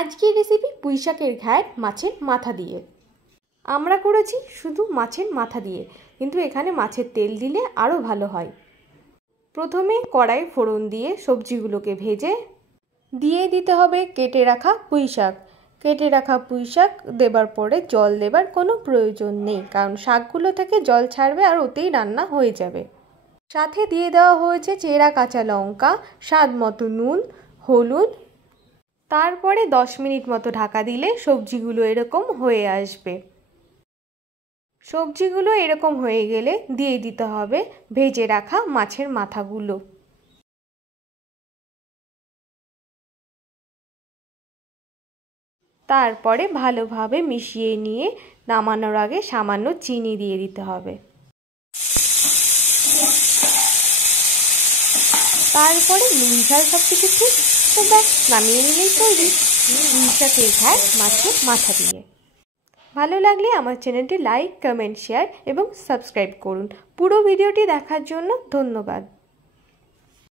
আজকের রেসিপি পুঁই শাকের ঘ্যাট মাছের মাথা দিয়ে। আমরা করেছি শুধু মাছের মাথা দিয়ে, কিন্তু এখানে মাছের তেল দিলে আরও ভালো হয়। প্রথমে কড়াই ফোড়ন দিয়ে সবজিগুলোকে ভেজে দিয়ে দিতে হবে কেটে রাখা পুঁই শাক। কেটে রাখা পুঁই শাক দেবার পরে জল দেবার কোনো প্রয়োজন নেই, কারণ শাকগুলো থেকে জল ছাড়বে আর ওতেই রান্না হয়ে যাবে। সাথে দিয়ে দেওয়া হয়েছে চেরা কাঁচা লঙ্কা, স্বাদ মতো নুন, হলুদ। তারপরে 10 মিনিট মতো ঢাকা দিলে সবজিগুলো এরকম হয়ে আসবে। সবজিগুলো এরকম হয়ে গেলে দিয়ে দিতে হবে ভেজে রাখা মাছের মাথাগুলো। তারপরে ভালোভাবে মিশিয়ে নিয়ে নামানোর আগে সামান্য চিনি দিয়ে দিতে হবে। তারপরে নুন ঝাল সবকিছু ঠিক, তো ব্যাস নামিয়ে নিলেই তৈরি পুঁই শাকের ঘ্যাট মাছের মাথা দিয়ে। ভালো লাগলে আমার চ্যানেলটি লাইক, কমেন্ট, শেয়ার এবং সাবস্ক্রাইব করুন। পুরো ভিডিওটি দেখার জন্য ধন্যবাদ।